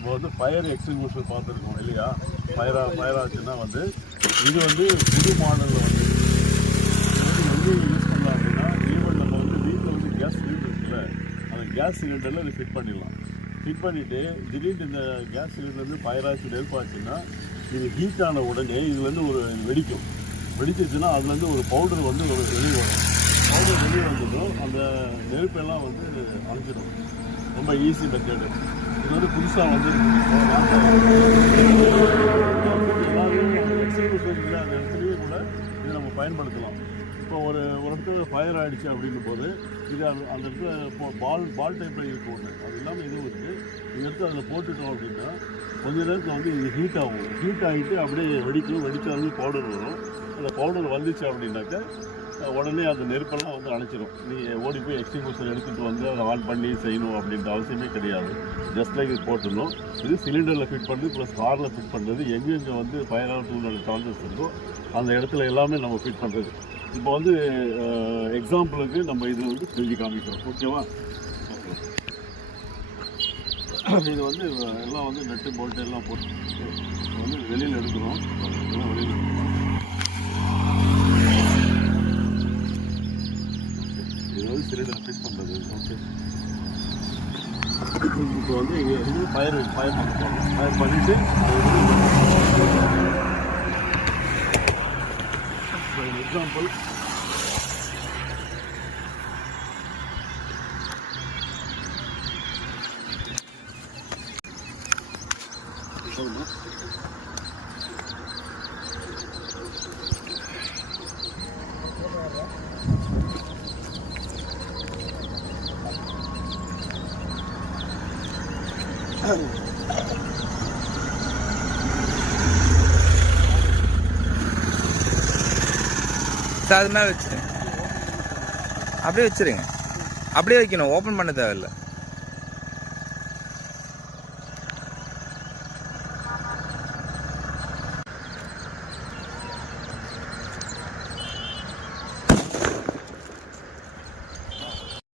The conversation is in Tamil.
நம்ம வந்து ஃபயர் எக்ஸ்டிங்விஷர் பார்த்துருக்கோம் இல்லையா? ஃபயர் ஆச்சுன்னா வந்து இது வந்து புது மாடலில் வந்து எங்கே யூஸ் பண்ணலாம் அப்படின்னா, ஈவன் நம்ம வந்து வீட்டில் வந்து கேஸ் சிலிண்டர் இருக்குல்ல, அந்த கேஸ் சிலிண்டரில் இது ஃபிட் பண்ணிடலாம். ஃபிட் பண்ணிவிட்டு திடீர்னு இந்த கேஸ் சிலிண்டர் வந்து ஃபயர் ஆச்சு நெருப்பாச்சுன்னா இது ஹீட் ஆன உடனே இதுலேருந்து ஒரு வெடிக்கும். வெடிச்சிச்சுன்னா அதுலேருந்து ஒரு பவுடர் வந்து ஒரு வெளியே வரும். பவுடர் வெளியே வந்ததும் அந்த நெருப்பெல்லாம் வந்து அணைச்சிடும். ரொம்ப ஈஸி மெத்தடு. இது வந்து புதுசாக வந்து எக்ஸ்டிங்விஷர் அந்த இடத்துலையே கூட இதை நம்ம பயன்படுத்தலாம். இப்போ ஒரு இடத்துல ஃபயர் ஆகிடுச்சு அப்படின்னும் போது இது அந்த இடத்துல பால் டைப்பில் இருக்கும் ஒன்று, அது இல்லாமல் இதுவும் இருக்குது. இந்த இடத்துல அதில் போட்டுட்டோம் அப்படின்னா கொஞ்ச நேரத்தில் வந்து இது ஹீட் ஆகும். ஹீட் ஆகிட்டு அப்படியே வெடிக்கும். வெடித்தாலும் பவுடர் வரும். அந்த பவுடர் வந்துச்சு அப்படின்னாக்கா உடனே அந்த நெருப்பெல்லாம் வந்து அணைச்சிடும். நீ ஓடி போய் எக்ஸ்டிங்விஷர் எடுத்துகிட்டு வந்து அதை ஆன் பண்ணி செய்யணும் அப்படின்ற அவசியமே கிடையாது. ஜஸ்ட் லைக் இது போட்டுடணும். இது சிலிண்டரில் ஃபிட் பண்ணுறது ப்ளஸ் காரில் ஃபிட் பண்ணுறது, எங்கெங்கே வந்து ஃபயர் ஆகிறதுக்கு சான்சஸ் இருக்கோ அந்த இடத்துல எல்லாமே நம்ம ஃபிட் பண்ணுறது. இப்போ வந்து எக்ஸாம்பிளுக்கு நம்ம இது வந்து செஞ்சு காமிக்கிறோம். ஓகேவா? இது வந்து எல்லாம் வந்து நட்டு போல்ட்டு எல்லாம் போட்டு வந்து வெளியில் எடுக்கிறோம். எல்லாம் வெளியில் எடுக்கிறோம். இது வந்து சிலிண்டர் ஃபிட் பண்ணுறது. ஓகே, இப்போ வந்து இங்கே வந்து ஃபயர் பண்ண போகிறோம். ஃபயர் பண்ணிவிட்டு எக்ஸாம்பிள் அது மேலே வச்சுருங்க. அப்படியே வச்சுருங்க. அப்படியே வைக்கணும். ஓப்பன் பண்ண தேவையில்லை.